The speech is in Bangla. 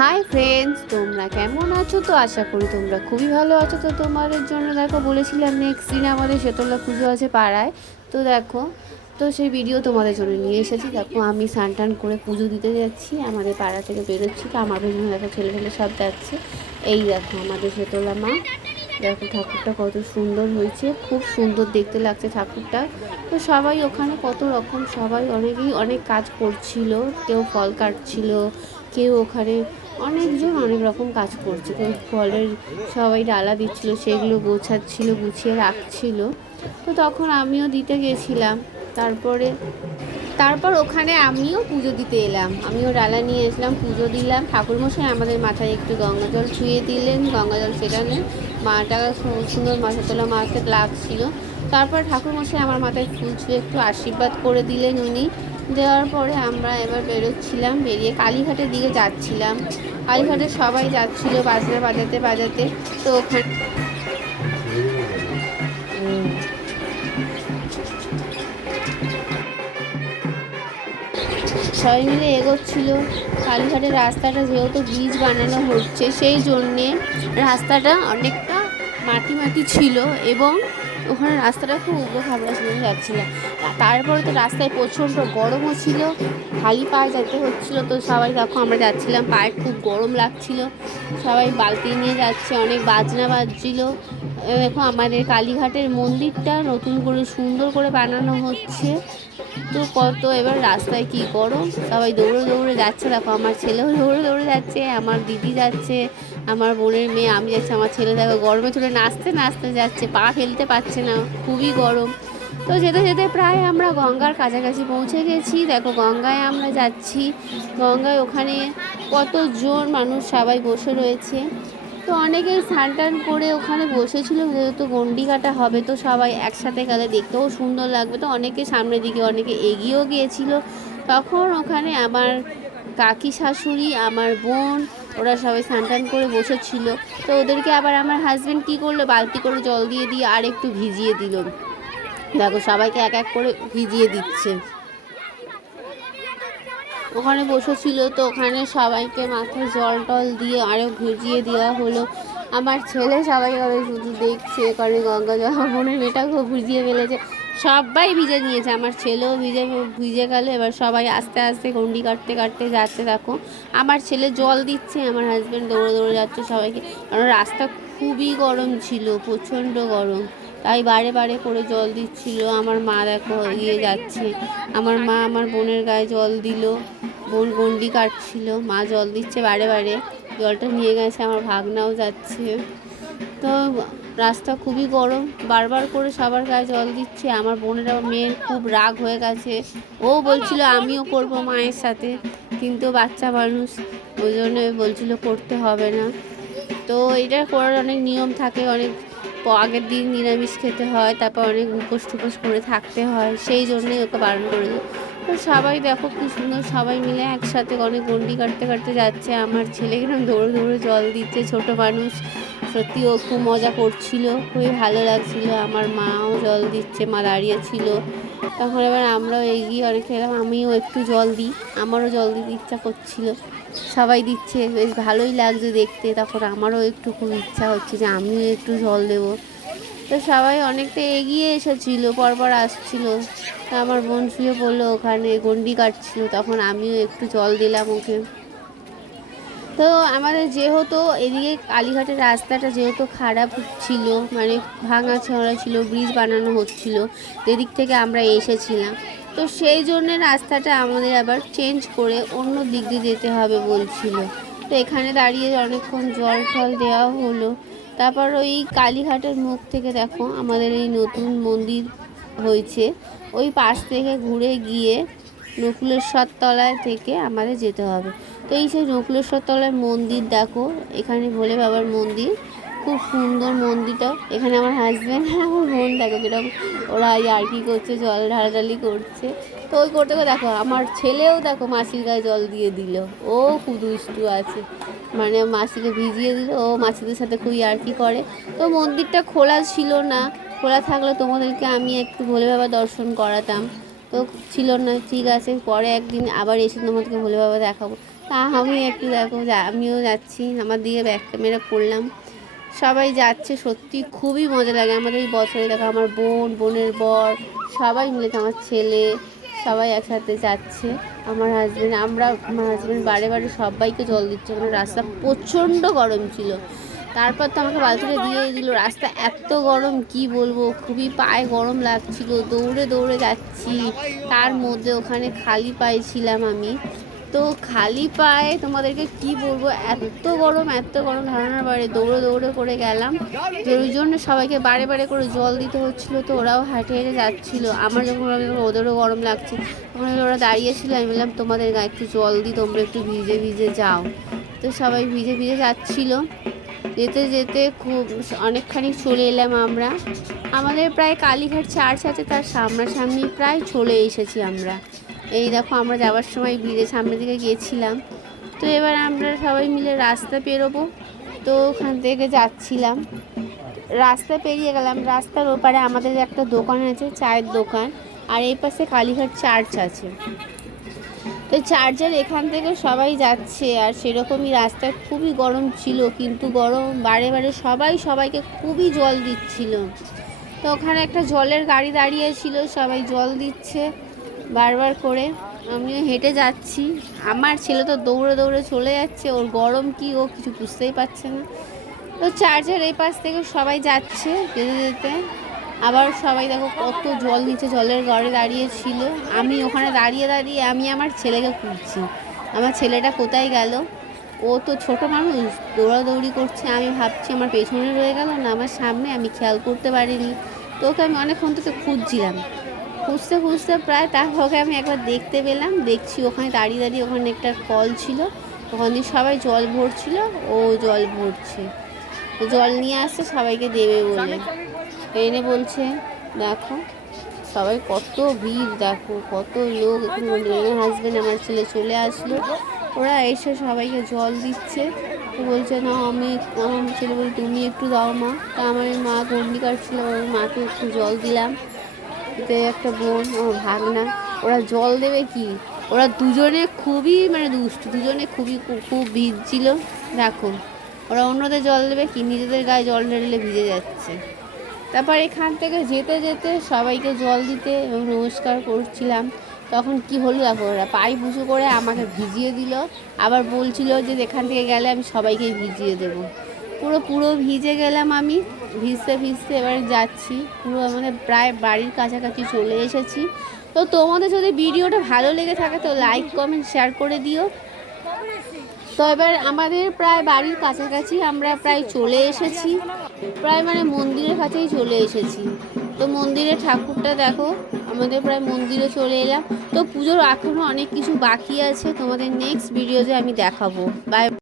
হাই ফ্রেন্ডস, তোমরা কেমন আছো? তো আশা করি তোমরা খুবই ভালো আছো। তো তোমাদের জন্য দেখো, বলেছিলাম নেক্সট দিন আমাদের শীতলা পুজো আছে পাড়ায়। তো দেখো, তো সেই ভিডিও তোমাদের জন্য নিয়ে এসেছি। দেখো, আমি স্নান টান করে পুজো দিতে যাচ্ছি, আমাদের পাড়া থেকে বেরোচ্ছি। তো আমার পেছনে দেখো ছেলে ফেলে সব যাচ্ছে। এই দেখো আমাদের শীতলা মা, দেখো ঠাকুরটা কত সুন্দর হয়েছে, খুব সুন্দর দেখতে লাগছে ঠাকুরটা। তো সবাই ওখানে কত রকম, সবাই অনেকেই অনেক কাজ করছিল, কেউ ফল কাটছিল, কেউ ওখানে অনেকজন অনেক রকম কাজ করছে, কেউ ফলের সবাই ডালা দিচ্ছিলো, সেগুলো গোছাচ্ছিল, গুছিয়ে রাখছিল। তো তখন আমিও দিতে গেছিলাম। তারপর ওখানে আমিও পুজো দিতে এলাম, আমিও ডালা নিয়ে এসলাম, পুজো দিলাম। ঠাকুরমশাই আমাদের মাথায় একটু গঙ্গা জল ছুঁয়ে দিলেন, গঙ্গা জল ছেটালেন। মাটা সুন্দর মাথা তোলা মাকে লাগছিল। তারপর ঠাকুরমশাই আমার মাথায় ফুল ছুঁয়ে একটু আশীর্বাদ করে দিলেন উনি। দেওয়ার পরে আমরা এবার বেরোচ্ছিলাম, বেরিয়ে কালীঘাটের দিকে যাচ্ছিলাম। কালীঘাটে সবাই যাচ্ছিল বাজনা বাজাতে বাজাতে। তো ওখানে সবাই মিলে এগোচ্ছিল। কালীঘাটের রাস্তাটা যেহেতু ব্রিজ বানানো হচ্ছে, সেই জন্যে রাস্তাটা অনেকটা মাটি মাটি ছিল, এবং ওখানে রাস্তাটা খুব উবড়ো খাবড়া ছিল, যাচ্ছিল। তারপরে তো রাস্তায় প্রচণ্ড গরমও ছিল, খালি পায়ে যেতে হচ্ছিলো। তো সবাই দেখো, আমরা যাচ্ছিলাম, পায়ে খুব গরম লাগছিল, সবাই বালতি নিয়ে যাচ্ছে, অনেক বাজনা বাজছিল। দেখো আমাদের কালীঘাটের মন্দিরটা নতুন করে সুন্দর করে বানানো হচ্ছে। তো কত এবার রাস্তায় কি গরম, সবাই দৌড়ে দৌড়ে যাচ্ছে। দেখো আমার ছেলেও দৌড়ে দৌড়ে যাচ্ছে, আমার দিদি যাচ্ছে, আমার বোনের মেয়ে, আমি যাচ্ছি। আমার ছেলে দেখো গরমে চলে নাচতে নাচতে যাচ্ছে, পা ফেলতে পারছে না, খুবই গরম। তো যেতে যেতে প্রায় আমরা গঙ্গার কাছাকাছি পৌঁছে গেছি। দেখো গঙ্গায় আমরা যাচ্ছি, গঙ্গায় ওখানে কতজন মানুষ সবাই বসে রয়েছে। তো অনেকেই স্নান টান করে ওখানে বসেছিল, যেহেতু গন্ডি কাটা হবে, তো সবাই একসাথে গেলে দেখতেও সুন্দর লাগবে। তো অনেকে সামনের দিকে, অনেকে এগিয়েও গিয়েছিল। তখন ওখানে আমার কাকি শাশুড়ি, আমার বোন, ওরা সবাই স্নান টান করে বসেছিল। তো ওদেরকে আবার আমার হাজব্যান্ড কী করলো, বালতি করে জল দিয়ে আর একটু ভিজিয়ে দিল। দেখো সবাইকে এক এক করে ভিজিয়ে দিচ্ছে। ওখানে বসেছিল, তো ওখানে সবাইকে মাথায় জল টল দিয়ে আরও ভিজিয়ে দেওয়া হলো। আমার ছেলে সবাই শুধু দেখছে, কারণ গঙ্গা জল আমার বোনের মেয়েটাকেও ভিজিয়ে ফেলেছে, সবাই ভিজে নিয়েছে, আমার ছেলেও ভিজে ভিজে গেল। এবার সবাই আস্তে আস্তে গন্ডি কাটতে কাটতে যাচ্ছে। দেখো আমার ছেলে জল দিচ্ছে, আমার হাজব্যান্ড দৌড়ে দৌড়ে যাচ্ছে সবাইকে, কারণ রাস্তা খুবই গরম ছিল, প্রচণ্ড গরম, তাই বারে বারে করে জল দিচ্ছিল। আমার মা দেখো এগিয়ে যাচ্ছে, আমার মা আমার বোনের গায়ে জল দিল, বোন গন্ডি কাটছিল, মা জল দিচ্ছে বারে বারে, জলটা নিয়ে গেছে, আমার ভাগনাও যাচ্ছে। তো রাস্তা খুবই গরম, বারবার করে সবার গায়ে জল দিচ্ছে। আমার বোনেরা, মেয়ের খুব রাগ হয়ে গেছে, ও বলছিল আমিও করব মায়ের সাথে, কিন্তু বাচ্চা মানুষ, ওই জন্য বলছিল করতে হবে না। তো এটা করার অনেক নিয়ম থাকে, অনেক আগের দিন নিরামিষ খেতে হয়, তারপর অনেক উপোস টুপোস করে থাকতে হয়, সেই জন্যই ওকে বারণ করে দিই। তো সবাই দেখো কি সুন্দর, সবাই মিলে একসাথে অনেক গন্ডি কাটতে কাটতে যাচ্ছে। আমার ছেলে কিরম দৌড়ে দৌড়ে জল দিচ্ছে, ছোট মানুষ, সত্যি ও খুব মজা করছিল, খুবই ভালো লাগছিল। আমার মাও জল দিচ্ছে, মা দাঁড়িয়েছিল। তখন এবার আমরাও এগিয়ে অনেক খেলাম, আমিও একটু জল দিই, আমারও জল দিতে ইচ্ছা করছিল। সবাই দিচ্ছে, বেশ ভালোই লাগছে দেখতে। তখন আমারও একটু খুব ইচ্ছা হচ্ছে যে আমিও একটু জল দেবো। তো সবাই অনেকটা এগিয়ে এসেছিল, পরপর আসছিল। তো আমার বোন শুয়ে পড়লো ওখানে, গন্ডি কাটছিল, তখন আমিও একটু জল দিলাম ওকে। তো আমাদের যেহেতু এদিকে কালীঘাটের রাস্তাটা যেহেতু খারাপ ছিল, মানে ভাঙা ছেঁড়া ছিল, ব্রিজ বানানো হচ্ছিল, এদিক থেকে আমরা এসেছিলাম। তো সেই জন্যে রাস্তাটা আমাদের আবার চেঞ্জ করে অন্য দিক দিয়ে যেতে হবে বলছিল। তো এখানে দাঁড়িয়ে অনেকক্ষণ জল টল দেওয়া হলো। তারপর ওই কালীঘাটের মুখ থেকে দেখো আমাদের এই নতুন মন্দির হয়েছে, ওই পাশ থেকে ঘুরে গিয়ে নকুলেশ্বর তলায় থেকে আমাদের যেতে হবে। তো এই সেই নকুলেশ্বর তলায় মন্দির দেখো, এখানে ভোলে বাবার মন্দির, খুব সুন্দর মন্দিরটা। এখানে আমার হাজব্যান্ড আর আমার বোন দেখো কিরকম ওরা আর কি করছে, জল ঢালাঢালি করছে। তো ওই করতে দেখো আমার ছেলেও দেখো মাসির গায়ে জল দিয়ে দিল, ও খুব দুষ্টু আছে, মানে মাসিকে ভিজিয়ে দিল, ও মাসিদের সাথে খুবই আর কি করে। তো মন্দিরটা খোলা ছিল না, খোলা থাকলে তোমাদেরকে আমি একটু ভোলে বাবা দর্শন করাতাম, তো ছিল না। ঠিক আছে, পরে একদিন আবার এসে তোমাদেরকে ভোলে বাবা দেখাবো। তা আমি একটু দেখো আমিও যাচ্ছি, আমার দিকে ব্যাক ক্যামেরা করলাম। সবাই যাচ্ছে, সত্যি খুবই মজা লাগে আমাদের এই বছরে। দেখো আমার বোনের বর সবাই মিলেছে, আমার ছেলে সবাই একসাথে যাচ্ছে। আমার হাজব্যান্ড বারে বারে সবাইকে জল দিচ্ছে, কারণ রাস্তা প্রচণ্ড গরম ছিল। তারপর তো আমাকে বালতিটা দিয়ে দিল। রাস্তা এত গরম কি বলবো, খুবই পায়ে গরম লাগছিল, দৌড়ে দৌড়ে যাচ্ছি। তার মধ্যে ওখানে খালি পায়ে ছিলাম আমি, তো খালি পায়ে তোমাদেরকে কি বলবো, এত গরম ধারণার বাইরে। দৌড়ে দৌড়ে করে গেলাম, যে ওই জন্য সবাইকে বারে বারে করে জল দিতে হচ্ছিলো। তো ওরাও হেঁটে হেঁটে যাচ্ছিলো। আমার যখন ওদেরও গরম লাগছে, তখন ওরা দাঁড়িয়েছিল। আমি বললাম তোমাদের গায়ে একটু জল দিই, তোমরা একটু ভিজে ভিজে যাও। তো সবাই ভিজে ভিজে যাচ্ছিলো। যেতে যেতে খুব অনেকখানি চলে এলাম আমরা। আমাদের প্রায় কালীঘাট চার্চ আছে, তার সামনাসামনি প্রায় চলে এসেছি আমরা। এই দেখো আমরা যাওয়ার সময় ব্রিজের সামনের দিকে গিয়েছিলাম। তো এবার আমরা সবাই মিলে রাস্তা পেরোবো, তো ওখান থেকে যাচ্ছিলাম। রাস্তা পেরিয়ে গেলাম, রাস্তার ওপারে আমাদের একটা দোকান আছে, চায়ের দোকান, আর এই পাশে কালীঘাট চার্চ আছে। তো চার্চের এখান থেকে সবাই যাচ্ছে, আর সেরকমই রাস্তায় খুবই গরম ছিল, কিন্তু গরম বারে বারে সবাইকে খুবই জল দিচ্ছিল। তো ওখানে একটা জলের গাড়ি দাঁড়িয়েছিল, সবাই জল দিচ্ছে বারবার করে। আমিও হেঁটে যাচ্ছি, আমার ছেলে তো দৌড়ে দৌড়ে চলে যাচ্ছে, ওর গরম কি ও কিছু বুঝতেই পারছে না। তো চার্চের এই পাশ থেকে সবাই যাচ্ছে যেতে যেতে। আবার সবাই দেখো কত জল নিচে জলের গাড়ি দাঁড়িয়েছিল। আমি ওখানে দাঁড়িয়ে দাঁড়িয়ে আমি আমার ছেলেকে খুঁজছি, আমার ছেলেটা কোথায় গেল। ও তো ছোট মানুষ, দৌড়াদৌড়ি করছে। আমি ভাবছি আমার পেছনে রয়ে গেল না আমার সামনে, আমি খেয়াল করতে পারিনি। তো ওকে আমি অনেকক্ষণ থেকে খুঁজছিলাম, খুঁজতে খুঁজতে প্রায় তারপর ওকে আমি একবার দেখতে পেলাম। দেখছি ওখানে দাঁড়িয়ে দাঁড়িয়ে ওখানে একটা কল ছিল, ওখান দিয়ে সবাই জল ভরছিল, ও জল ভরছে, জল নিয়ে আসছে সবাইকে দেবে বলে। এনে বলছে দেখো সবাই কত ভিড়, দেখো কত লোক। হাজব্যান্ড আমার ছেলে চলে আসলো, ওরা এসে সবাইকে জল দিচ্ছে। তো বলছে না আমার ছেলে বলে তুমি একটু দাও মা। তা আমার মা গন্ডি কাটছিল, ওর মাকে একটু জল দিলাম। এতে একটা বোন, আমার ভাগনা, ওরা জল দেবে কি, ওরা দুজনে খুবই দুষ্টু, দুজনে খুব ভিজছিল। দেখো ওরা অন্যদের জল দেবে কি, নিজেদের গায়ে জল ঢেলে ভিজে যাচ্ছে। তারপর এখান থেকে যেতে যেতে সবাইকে জল দিতে এবং নমস্কার করছিলাম। তখন কি হলো দেখো, ওরা পায়ে উঁচু করে আমাকে ভিজিয়ে দিল, আবার বলছিল যে এখান থেকে গেলে আমি সবাইকে ভিজিয়ে দেবো। পুরো ভিজে গেলাম আমি, ভিজতে ভিজতে এবার যাচ্ছি। পুরো আমাদের প্রায় বাড়ির কাছাকাছি চলে এসেছি। তো তোমাদের যদি ভিডিওটা ভালো লেগে থাকে তো লাইক কমেন্ট শেয়ার করে দিও। তো এবার আমাদের প্রায় বাড়ির কাছাকাছি আমরা প্রায় চলে এসেছি, প্রায় মন্দিরের কাছেই চলে এসেছি। তো মন্দিরের ঠাকুরটা দেখো, আমাদের প্রায় মন্দিরে চলে এলাম। তো পুজোর এখনও অনেক কিছু বাকি আছে, তোমাদের নেক্সট ভিডিওতে আমি দেখাবো। বাই।